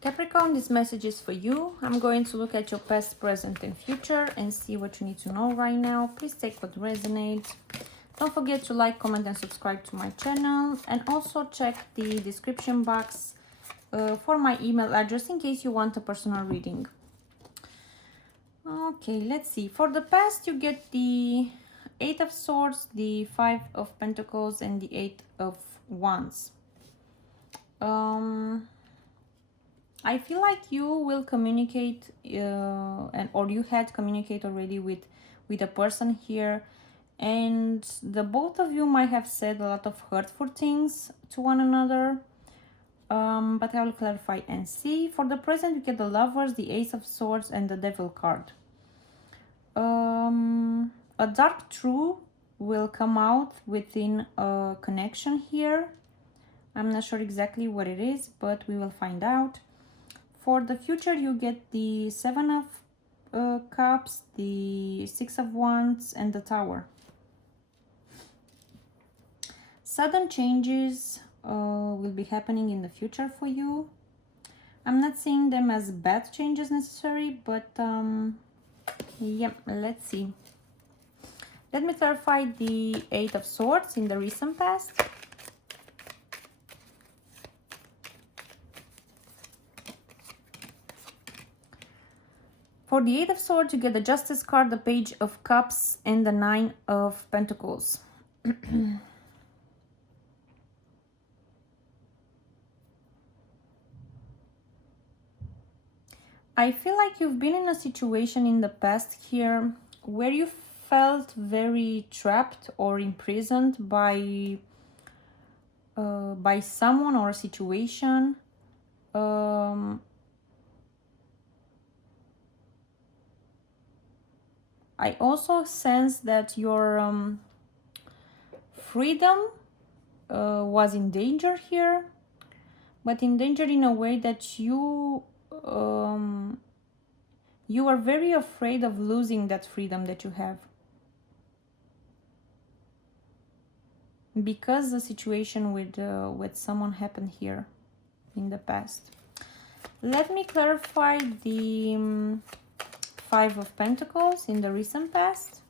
Capricorn, this message is for you. I'm going to look at your past, present, and future and see what you need to know right now. Please take what resonates. Don't forget to like, comment, and subscribe to my channel. And also check the description box for my email address in case you want a personal reading. Okay, let's see. For the past, you get the 8 of Swords, the 5 of Pentacles, and the 8 of Wands. I feel like you will communicate or you had communicate already with a person here, and the both of you might have said a lot of hurtful things to one another, but I will clarify and see. For the present, you get the Lovers, the Ace of Swords, and the Devil card. A dark truth will come out within a connection here. I'm not sure exactly what it is, but we will find out. For the future, you get the 7 of Cups, the 6 of Wands, and the Tower. Sudden changes will be happening in the future for you. I'm not seeing them as bad changes necessarily, but yeah, let's see. Let me clarify the 8 of Swords in the recent past. For the 8 of Swords, you get the Justice card, the Page of Cups, and the 9 of Pentacles. I feel like you've been in a situation in the past here where you felt very trapped or imprisoned by someone or a situation. I also sense that your freedom was in danger here, but in danger in a way that you are very afraid of losing that freedom that you have, because the situation with someone happened here in the past. Let me clarify the 5 of Pentacles in the recent past.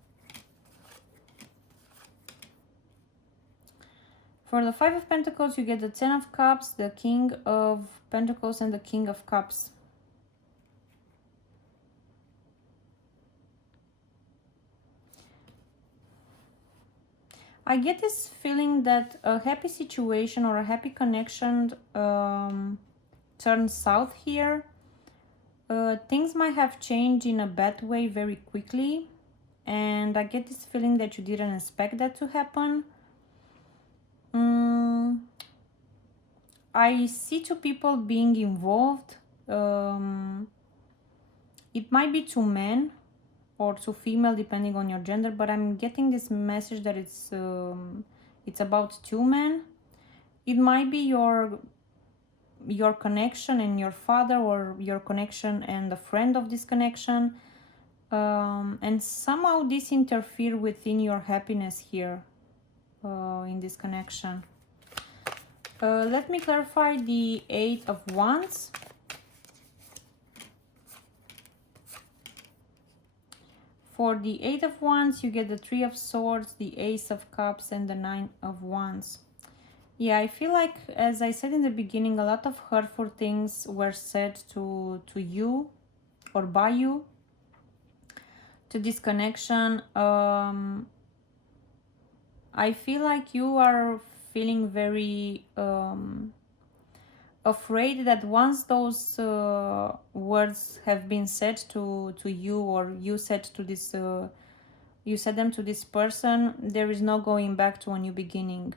For the 5 of Pentacles, you get the 10 of Cups, the King of Pentacles, and the King of Cups. I get this feeling that a happy situation or a happy connection turns south here. Things might have changed in a bad way very quickly, and I get this feeling that you didn't expect that to happen. I see two people being involved. It might be two men or two female, depending on your gender, but I'm getting this message that it's about two men. It might be your connection and your father, or your connection and a friend of this connection, and somehow this interfere within your happiness here in this connection. Let me clarify the 8 of Wands. For the 8 of Wands, you get the 3 of Swords, the Ace of Cups, and the 9 of Wands. Yeah, I feel like, as I said in the beginning, a lot of hurtful things were said to you or by you to this connection. I feel like you are feeling very afraid that once those words have been said to you, or you said to this you said them to this person, there is no going back to a new beginning.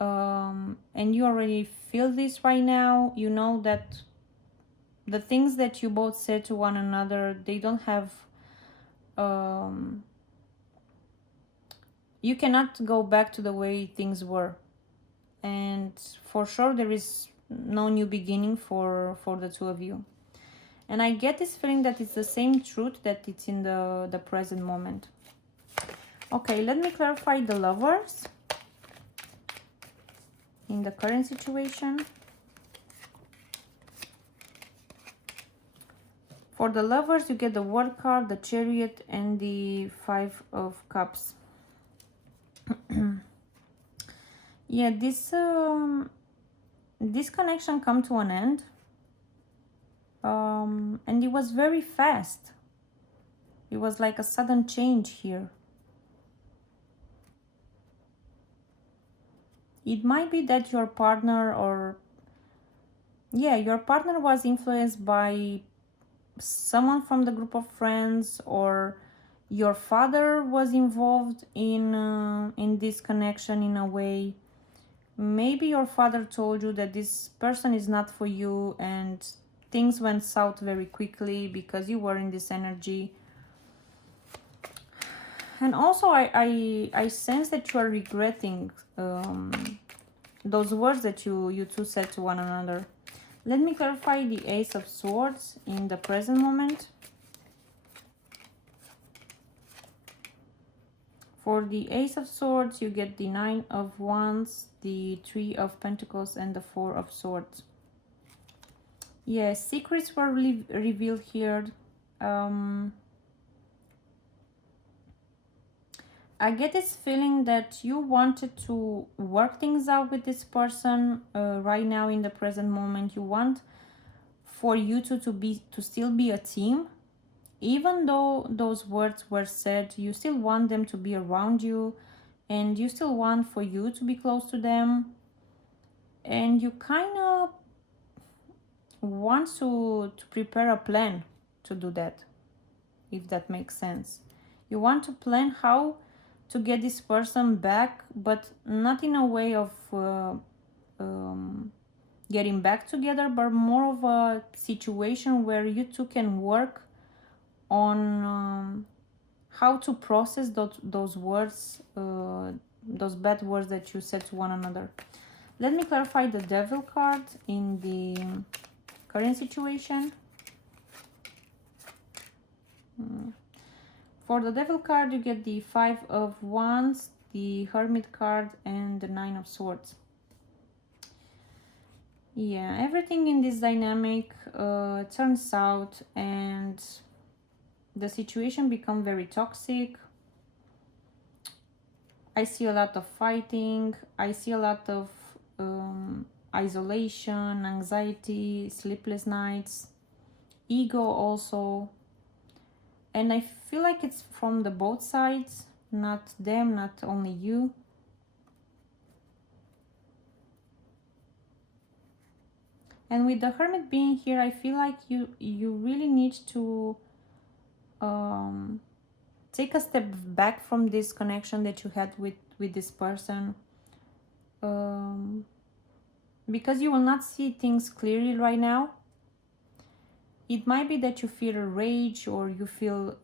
And you already feel this right now. You know that the things that you both said to one another, they don't have you cannot go back to the way things were, and for sure there is no new beginning for the two of you. And I get this feeling that it's the same truth that it's in the present moment. Okay, let me clarify the Lovers in the current situation. For the lovers, you get the World card, the Chariot, and the Five of Cups. Yeah, this connection come to an end, and it was very fast. It was like a sudden change here. It might be that your partner, or yeah, your partner was influenced by someone from the group of friends, or your father was involved in this connection in a way. Maybe your father told you that this person is not for you, and things went south very quickly because you were in this energy. And also I sense that you are regretting those words that you two said to one another. Let me clarify the Ace of Swords in the present moment. For the Ace of Swords, you get the Nine of Wands, the Three of Pentacles, and the Four of Swords. Yes, secrets were revealed here. I get this feeling that you wanted to work things out with this person right now in the present moment. You want for you two to still be a team. Even though those words were said, you still want them to be around you, and you still want for you to be close to them. And you kind of want to prepare a plan to do that, if that makes sense. You want to plan how to get this person back, but not in a way of getting back together, but more of a situation where you two can work on how to process those words, those bad words that you said to one another. Let me clarify the Devil card in the current situation. For the Devil card, you get the Five of Wands, the Hermit card, and the Nine of Swords. Yeah, everything in this dynamic turns south, and the situation becomes very toxic. I see a lot of fighting. I see a lot of isolation, anxiety, sleepless nights, ego also. And I feel like it's from the both sides, not them, not only you. And with the Hermit being here, I feel like you really need to take a step back from this connection that you had with this person, because you will not see things clearly right now. It might be that you feel rage, or you feel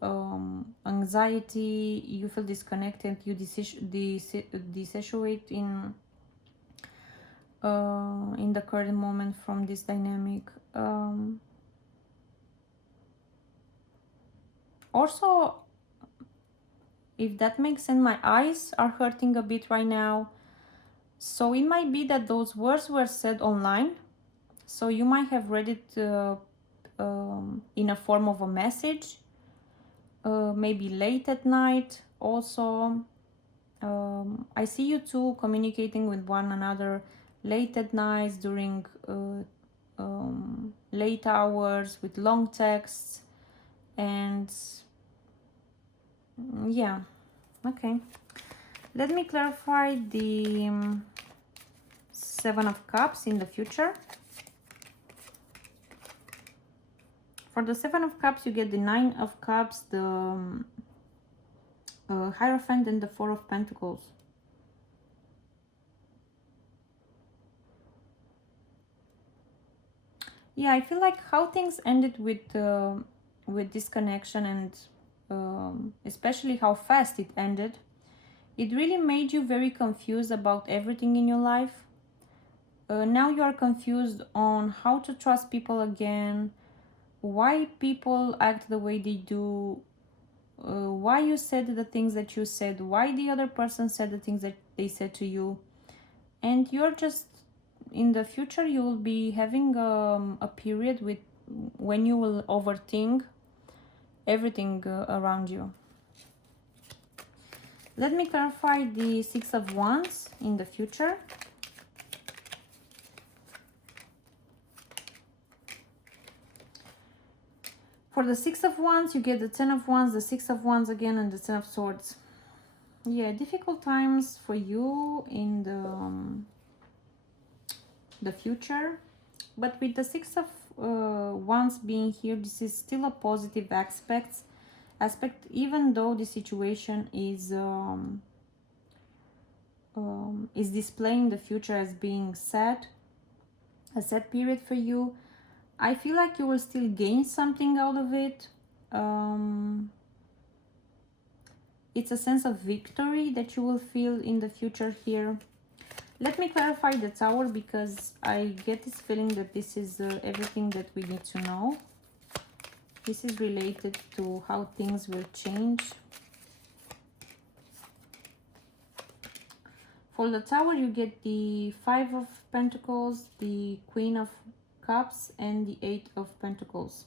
anxiety, you feel disconnected, you dissociate in the current moment from this dynamic. Also, if that makes sense, my eyes are hurting a bit right now. So it might be that those words were said online. So you might have read it in a form of a message, maybe late at night also. I see you two communicating with one another late at night, during late hours, with long texts. And yeah, okay. Let me clarify the Seven of Cups in the future. For the Seven of Cups, you get the Nine of Cups, the Hierophant, and the Four of Pentacles. Yeah, I feel like how things ended with this connection, and especially how fast it ended, it really made you very confused about everything in your life. Now you are confused on how to trust people again, why people act the way they do, why you said the things that you said, why the other person said the things that they said to you. And you're just, in the future, you will be having a period when you will overthink everything around you. Let me clarify the Six of Wands in the future. For the Six of Wands, you get the Ten of Wands, the Six of Wands again, and the Ten of Swords. Yeah, difficult times for you in the future. But with the Six of Wands being here, this is still a positive aspect, even though the situation is displaying the future as being sad, a sad period for you. I feel like you will still gain something out of it. It's a sense of victory that you will feel in the future here. Let me clarify the Tower, because I get this feeling that this is everything that we need to know. This is related to how things will change. For the Tower, you get the Five of Pentacles, the Queen of Cups, and the Eight of Pentacles.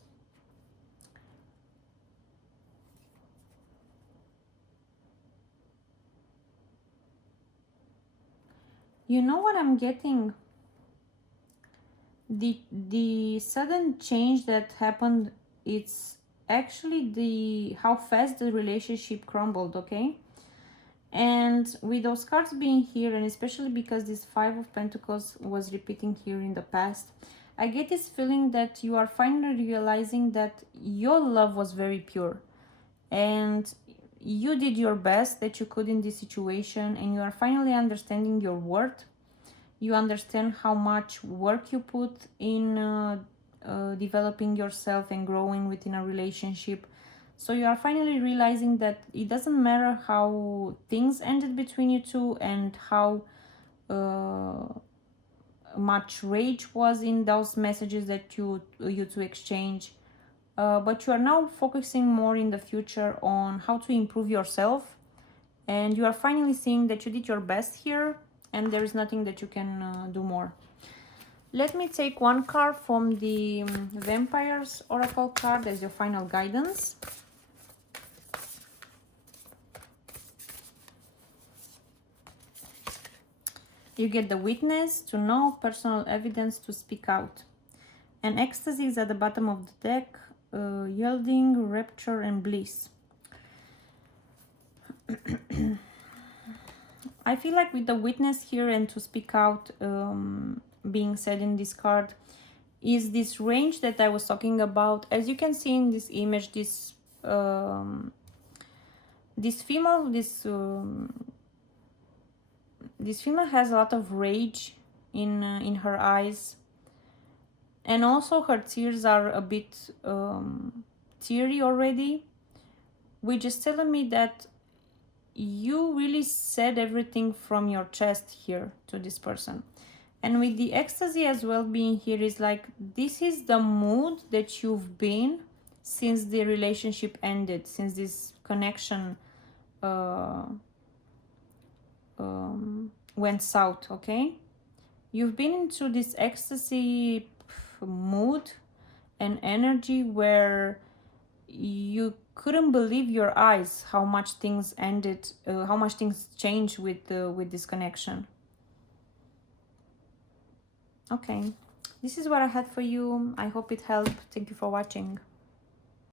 You know what I'm getting? The sudden change that happened, it's actually how fast the relationship crumbled, okay? And with those cards being here, and especially because this Five of Pentacles was repeating here in the past, I get this feeling that you are finally realizing that your love was very pure. And you did your best that you could in this situation, and you are finally understanding your worth. You understand how much work you put in developing yourself and growing within a relationship. So you are finally realizing that it doesn't matter how things ended between you two and how much rage was in those messages that you two exchange. But you are now focusing more in the future on how to improve yourself, and you are finally seeing that you did your best here, and there is nothing that you can do more. Let me take one card from the Vampire's Oracle card as your final guidance. You get the Witness, to know, personal evidence, to speak out. And Ecstasy is at the bottom of the deck. Yielding, rapture, and bliss. I feel like with the Witness here and to speak out being said in this card is this range that I was talking about. As you can see in this image, this female, this female has a lot of rage in her eyes. And also her tears are a bit teary already, which is telling me that you really said everything from your chest here to this person. And with the Ecstasy as well being here, is like this is the mood that you've been since the relationship ended, since this connection went south, okay? You've been into this ecstasy mood and energy where you couldn't believe your eyes how much things ended, how much things changed with this connection. Okay, this is what I had for you. I hope it helped. Thank you for watching.